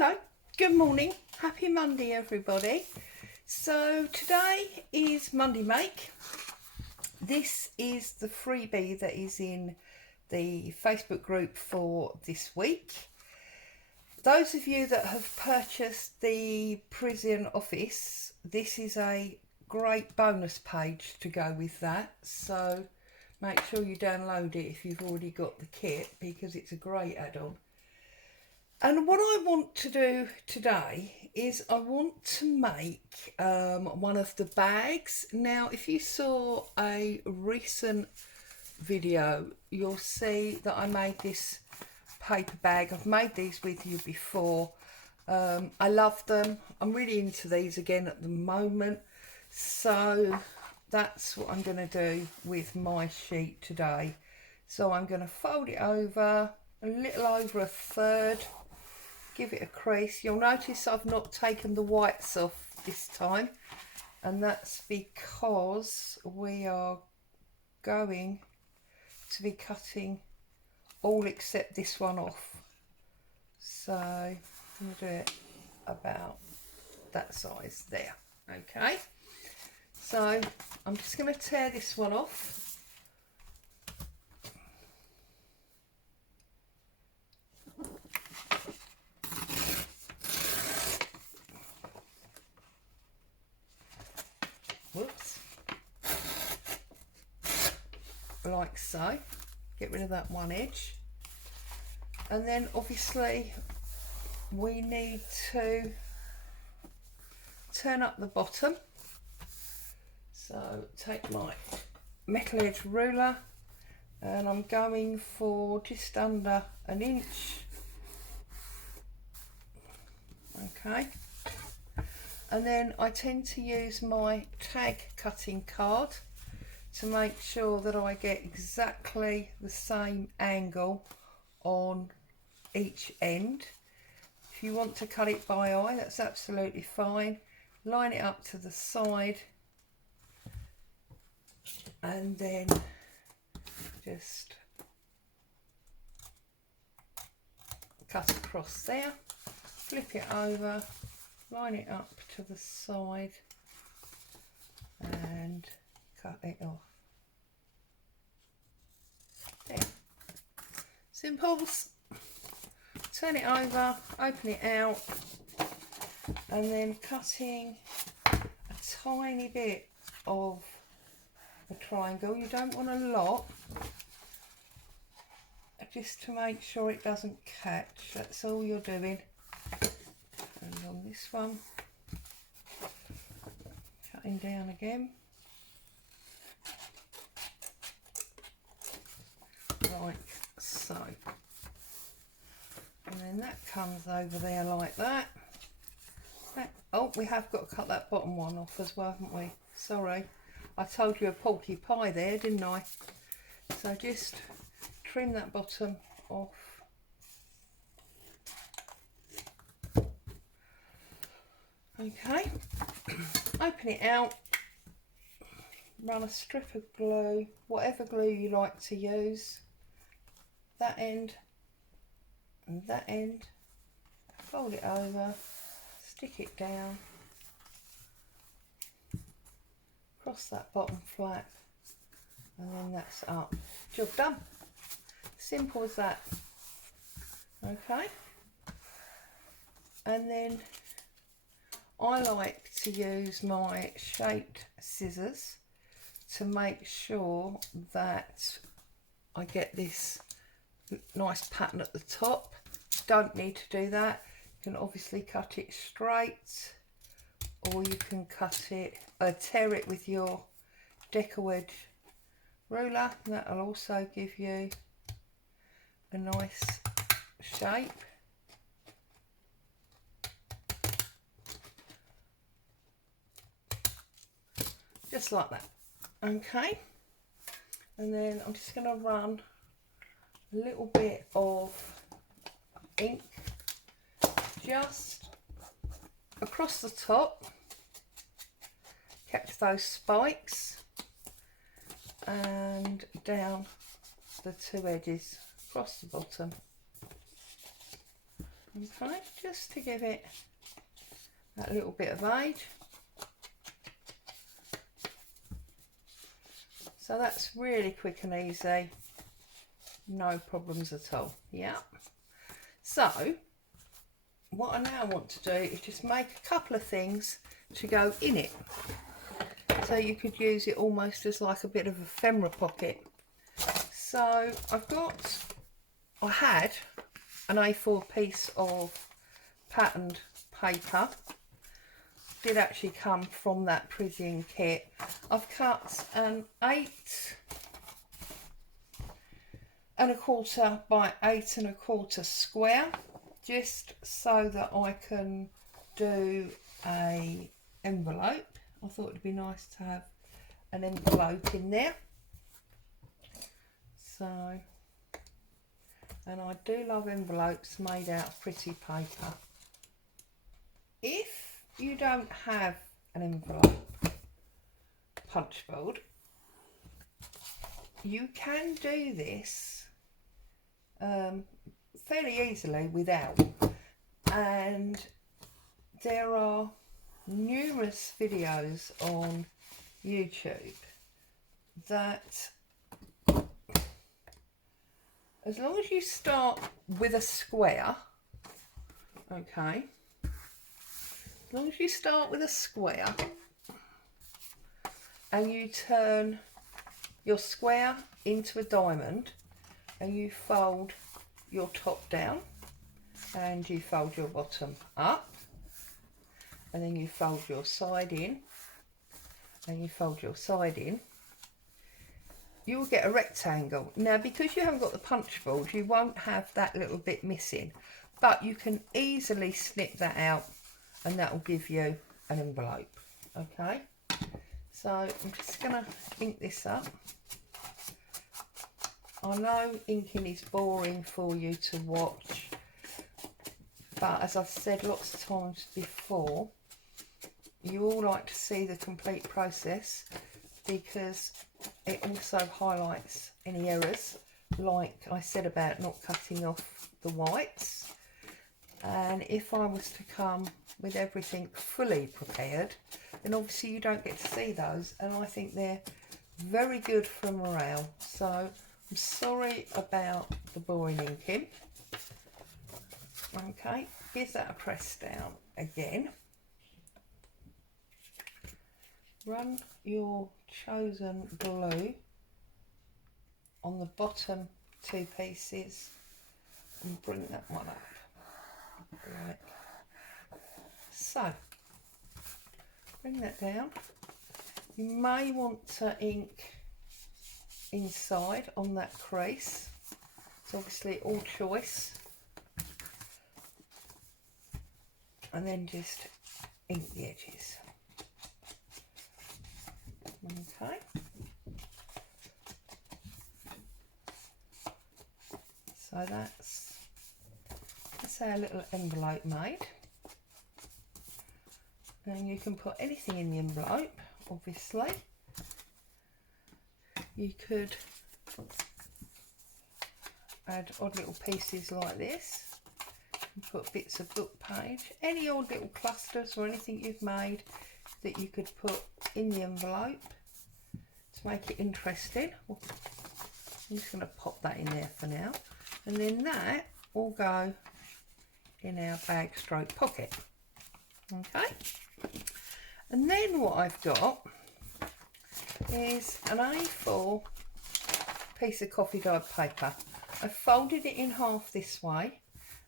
Hello, good morning, happy Monday everybody. So today is Monday Make. This is the freebie that is in the Facebook group for this week. Those of you that have purchased the prison office, this is a great bonus page to go with that, so make sure you download it if you've already got the kit, because it's a great add-on. And what I want to do today is I want to make one of the bags. Now, if you saw a recent video, you'll see that I made this paper bag. I've made these with you before. I love them. I'm really into these again at the moment. So that's what I'm going to do with my sheet today. So I'm going to fold it over a little over a third. Give it a crease. You'll notice I've not taken the whites off this time, and that's because we are going to be cutting all except this one off. So I'm going to do it about that size there. Okay, so I'm just going to tear this one off. Whoops. Like so. Get rid of that one edge. And then obviously we need to turn up the bottom. So take my metal edge ruler and I'm going for just under an inch. Okay. And then I tend to use my tag cutting card to make sure that I get exactly the same angle on each end. If you want to cut it by eye, that's absolutely fine. Line it up to the side and then just cut across there, flip it over, line it up to the side and cut it off. There. Simple. Turn it over, open it out, and then cutting a tiny bit of a triangle. You don't want a lot, just to make sure it doesn't catch. That's all you're doing. And on this one, cutting down again, like so, and then that comes over there like that. Oh, we have got to cut that bottom one off as well, haven't we? Sorry, I told you a porky pie there, didn't I? So just trim that bottom off. Okay, open it out, run a strip of glue, whatever glue you like to use, that end and that end, fold it over, stick it down, cross that bottom flat, and then that's up. Job done. Simple as that. Okay, and then I like to use my shaped scissors to make sure that I get this nice pattern at the top. Don't need to do that. You can obviously cut it straight, or you can cut it, tear it with your deco wedge ruler. That'll also give you a nice shape. Just like that. Okay, and then I'm just going to run a little bit of ink just across the top, catch those spikes, and down the two edges across the bottom. Okay, just to give it that little bit of age. So that's really quick and easy, no problems at all. Yeah. So what I now want to do is just make a couple of things to go in it. So you could use it almost as like a bit of ephemera pocket. So I had an A4 piece of patterned paper. Did actually come from that Prisian kit. I've cut an 8 1/4 by 8 1/4 square, just so that I can do a envelope. I thought it'd be nice to have an envelope in there. So, and I do love envelopes made out of pretty paper. If you don't have an envelope punch board, you can do this fairly easily without, and there are numerous videos on YouTube that, as long as you start with a square, okay, as long as you start with a square and you turn your square into a diamond and you fold your top down and you fold your bottom up and then you fold your side in and you fold your side in, you will get a rectangle. Now, because you haven't got the punch board, you won't have that little bit missing, but you can easily snip that out and that will give you an envelope. Okay, so I'm just going to ink this up. I know inking is boring for you to watch, but as I've said lots of times before, you all like to see the complete process because it also highlights any errors, like I said about not cutting off the whites. And if I was to come with everything fully prepared, then obviously you don't get to see those, and I think they're very good for morale. So I'm sorry about the boring inking. Okay, give that a press down again. Run your chosen glue on the bottom 2 pieces and bring that one up. Right. So bring that down. You may want to ink inside on that crease. It's obviously all choice. And then just ink the edges. Okay. So that's our little envelope made. And you can put anything in the envelope, obviously. You could add odd little pieces like this. You put bits of book page, any odd little clusters or anything you've made that you could put in the envelope to make it interesting. I'm just going to pop that in there for now, and then that will go in our bag stroke pocket. Okay, and then what I've got is an A4 piece of coffee dyed paper. I folded it in half this way,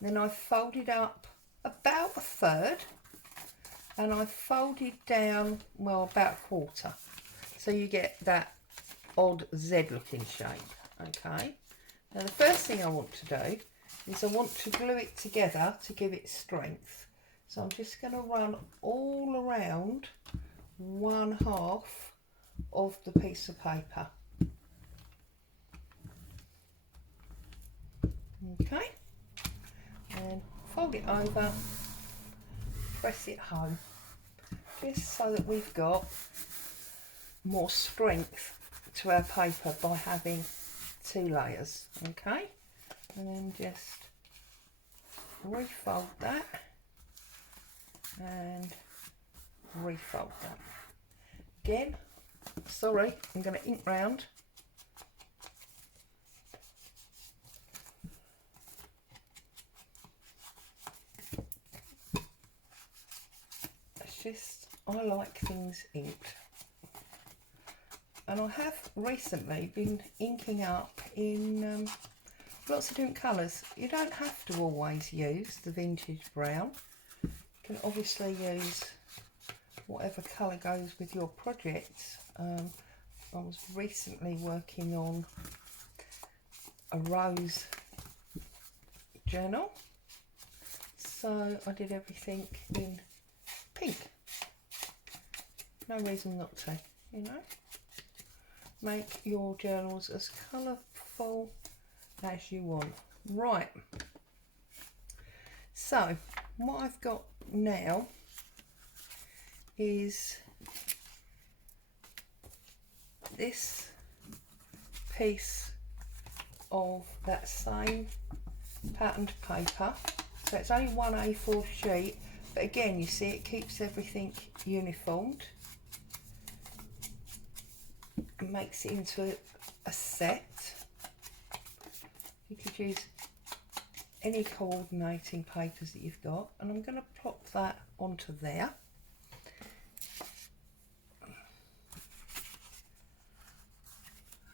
and then I folded up about a third, and I folded down, well, about a quarter, so you get that odd Z looking shape. Okay, now the first thing I want to do is I want to glue it together to give it strength. So I'm just going to run all around 1/2 of the piece of paper. Okay, and fold it over, press it home, just so that we've got more strength to our paper by having 2 layers. Okay, and then just refold that and refold that. Again, sorry, I'm going to ink round. It's just, I like things inked. And I have recently been inking up in lots of different colours. You don't have to always use the vintage brown. You can obviously use whatever colour goes with your projects. I was recently working on a rose journal, so I did everything in pink. No reason not to, you know. Make your journals as colourful as you want. Right, so what I've got now is this piece of that same patterned paper. So it's only one A4 sheet, but again, you see it keeps everything uniformed and makes it into a set. You could use any coordinating papers that you've got, and I'm going to plop that onto there.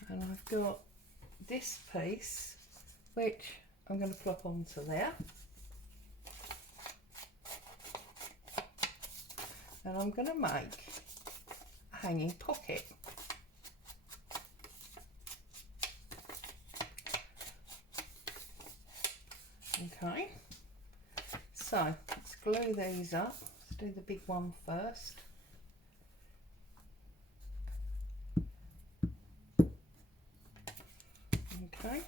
And I've got this piece which I'm going to plop onto there, and I'm going to make a hanging pocket. Okay, so let's glue these up. Let's do the big one first. Okay,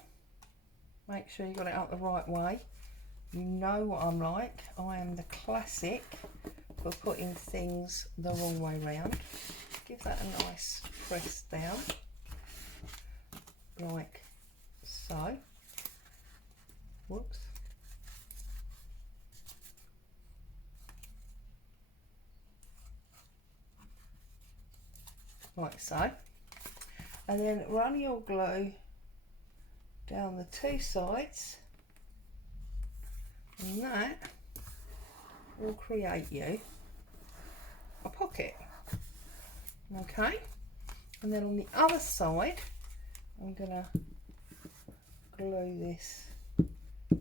make sure you got it out the right way. You know what I'm like. I am the classic for putting things the wrong way round. Give that a nice press down, like so. Whoops. Like so. And then run your glue down the two sides, and that will create you a pocket. Okay, and then on the other side I'm gonna glue this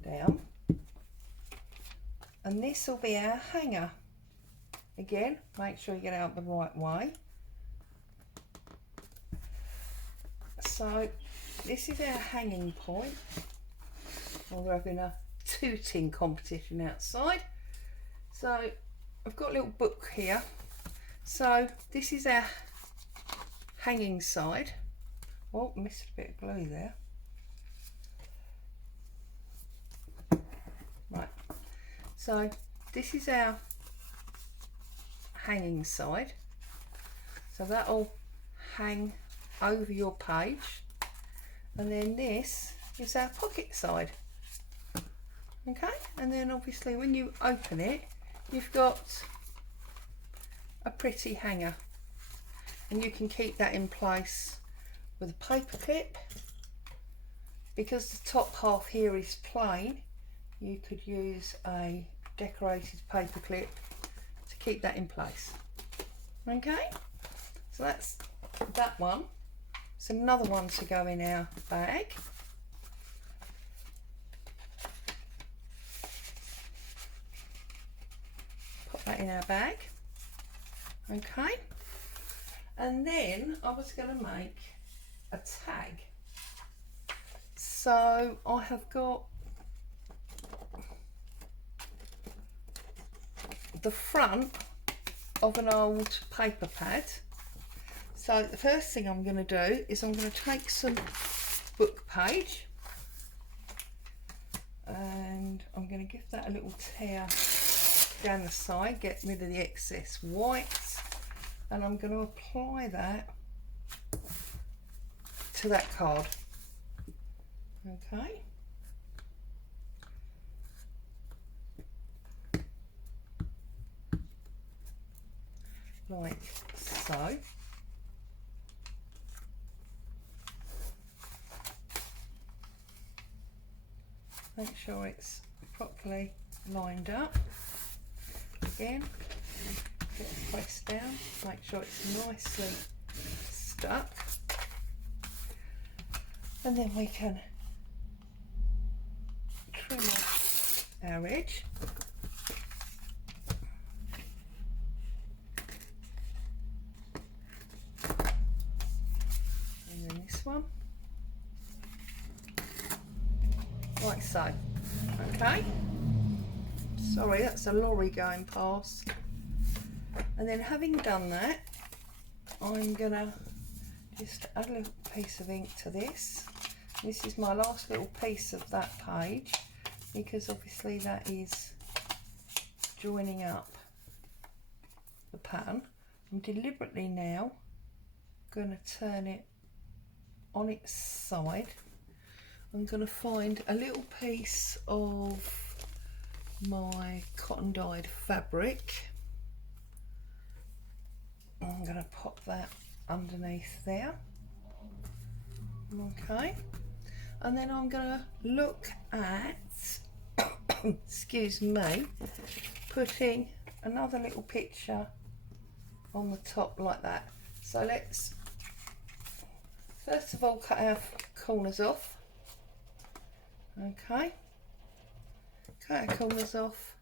down, and this will be our hanger. Again, make sure you get it out the right way. So this is our hanging point. We're having a tooting competition outside. So I've got a little book here. So this is our hanging side. Oh, missed a bit of glue there. Right, so this is our hanging side. So that'll hang over your page, and then this is our pocket side. Okay, and then obviously when you open it, you've got a pretty hanger, and you can keep that in place with a paper clip. Because the top half here is plain, you could use a decorated paper clip to keep that in place. Okay, so that's that one. It's another one to go in our bag. Put that in our bag. Okay, and then I was going to make a tag. So I have got the front of an old paper pad. So the first thing I'm going to do is I'm going to take some book page, and I'm going to give that a little tear down the side, get rid of the excess white, and I'm going to apply that to that card. Okay. like so. Make sure it's properly lined up. Again, get it pressed down, make sure it's nicely stuck. And then we can trim off our edge. And then this one. Like so. Okay. Sorry, that's a lorry going past. And then having done that, I'm gonna just add a little piece of ink to this. This is my last little piece of that page, because obviously that is joining up the pattern. I'm deliberately now going to turn it on its side. I'm going to find a little piece of my cotton dyed fabric. I'm going to pop that underneath there. Okay, and then I'm going to look at excuse me, putting another little picture on the top like that. So let's first of all cut our corners off. Okay, cut our corners off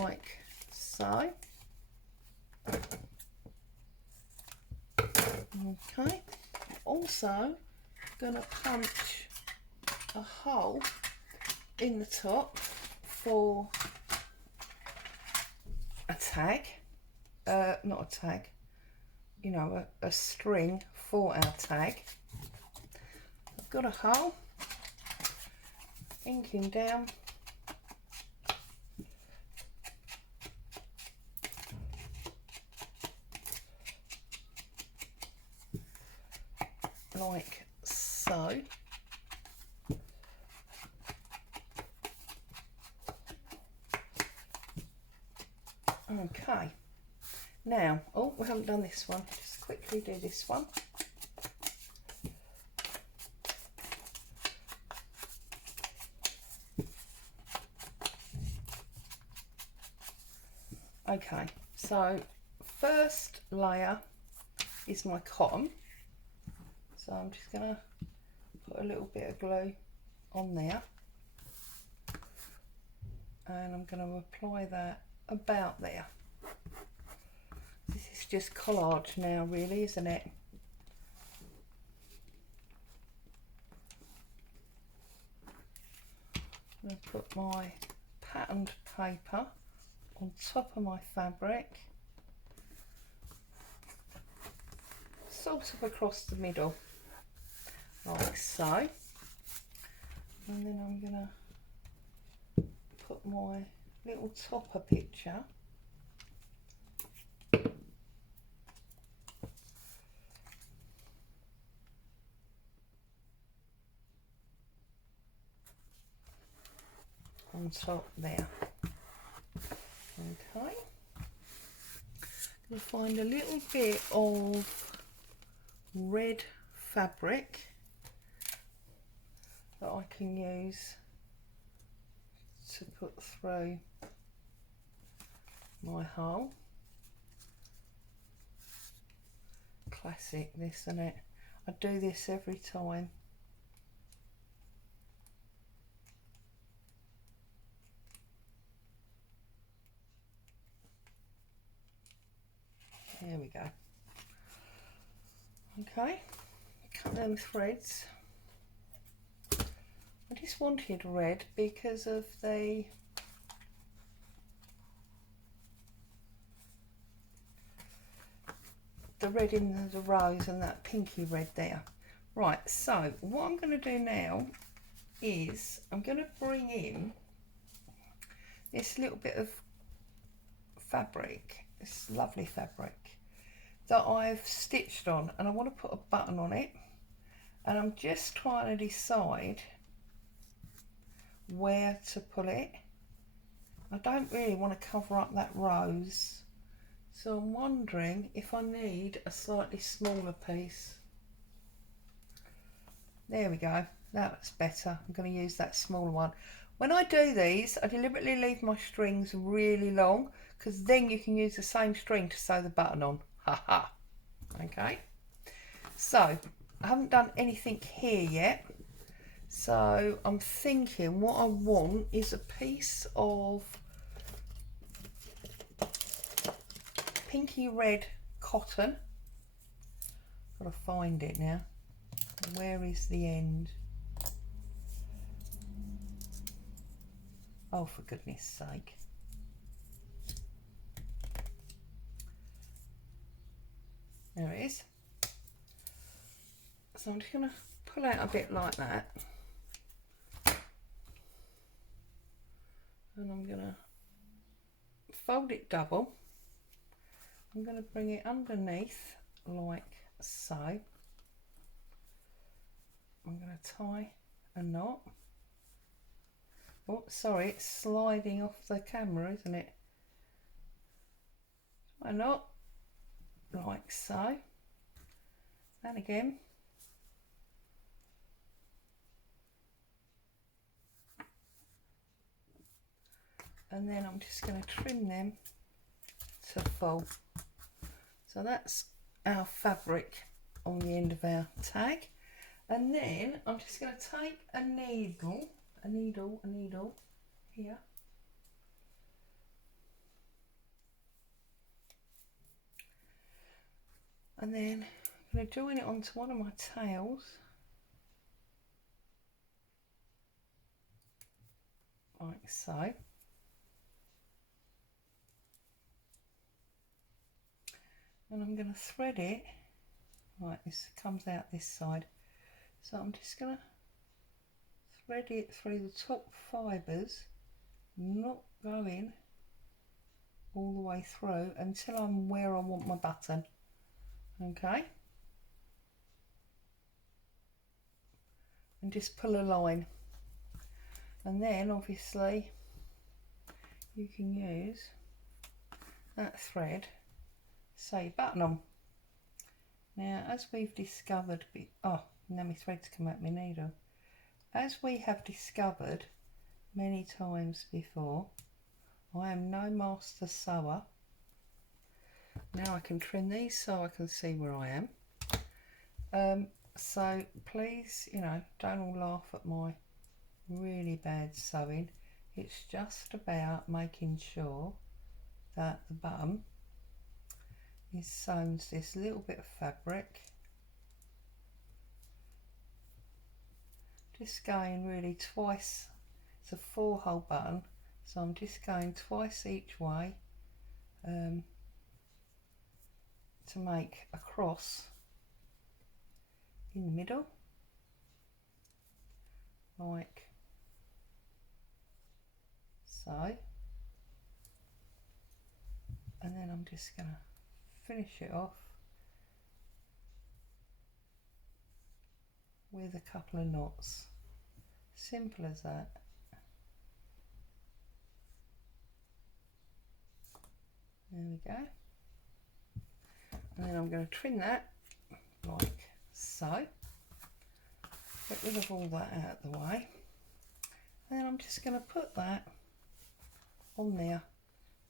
like so. Okay, also going to punch a hole in the top for a tag, not a tag, you know, a string for our tag. I've got a hole, inking down, like so. Okay, now, oh, we haven't done this one, just quickly do this one. Okay, so first layer is my cotton, so I'm just going to put a little bit of glue on there, and I'm going to apply that about there. This is just collage now really, isn't it? I'm going to put my patterned paper on top of my fabric, sort of across the middle, like so. And then I'm going to put my little topper picture on top there. Okay, I'm going to find a little bit of red fabric that I can use to put through my hole. Classic this, isn't it? I do this every time. There we go. Okay, cut them threads. I just wanted red because of the red in the rose and that pinky red there. Right, so what I'm going to do now is I'm going to bring in this little bit of fabric, this lovely fabric that I've stitched on, and I want to put a button on it, and I'm just trying to decide where to pull it I don't really want to cover up that rose, so I'm wondering if I need a slightly smaller piece. There we go, that's better. I'm going to use that smaller one. When I do these, I deliberately leave my strings really long, because then you can use the same string to sew the button on. Haha. Okay, so I haven't done anything here yet, so I'm thinking what I want is a piece of pinky red cotton. Gotta find it now. Where is the end? Oh, for goodness sake. There it is. So I'm just going to pull out a bit like that. And I'm going to fold it double. I'm going to bring it underneath like so. I'm going to tie a knot. Oh, sorry, it's sliding off the camera, isn't it? A knot like so. And again. And then I'm just going to trim them to full. So that's our fabric on the end of our tag. And then I'm just going to take a needle here. And then I'm going to join it onto one of my tails. Like so. And I'm going to thread it. Right, this comes out this side. So I'm just going to thread it through the top fibres, not going all the way through until I'm where I want my button. Okay. And just pull a line. And then obviously you can use that thread, say button on. Now as we've discovered, oh, now my thread's come out my needle. As we have discovered many times before, I am no master sewer. Now I can trim these so I can see where I am. So please, you know, don't all laugh at my really bad sewing. It's just about making sure that the bottom is sewn to this little bit of fabric. Just going really twice. It's a 4-hole button, so I'm just going twice each way to make a cross in the middle, like so. And then I'm just going to finish it off with a couple of knots. Simple as that. There we go. And then I'm going to trim that like so. Get rid of all that out of the way. And then I'm just going to put that on there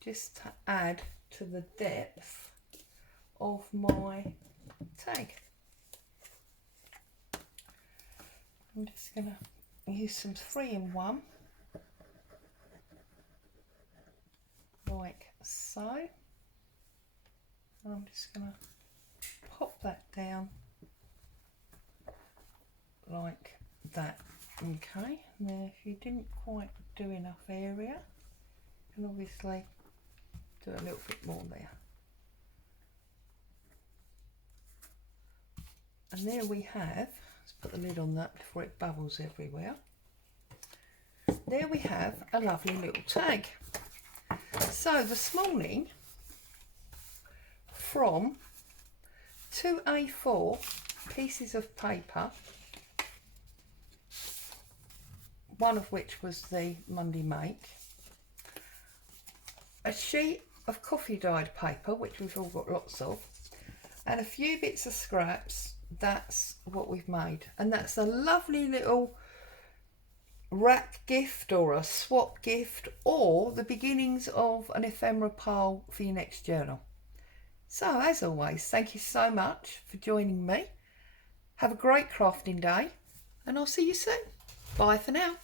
just to add to the depth of my tag. I'm just going to use some 3-in-1 like so. And I'm just going to pop that down like that. Okay, now if you didn't quite do enough area, you can obviously do a little bit more there. And there we have, let's put the lid on that before it bubbles everywhere. There we have a lovely little tag. So this morning, from 2 A4 pieces of paper, one of which was the Monday Make, a sheet of coffee dyed paper, which we've all got lots of, and a few bits of scraps. That's what we've made, and that's a lovely little RAK gift or a swap gift, or the beginnings of an ephemera pile for your next journal. So as always, thank you so much for joining me. Have a great crafting day, and I'll see you soon. Bye for now.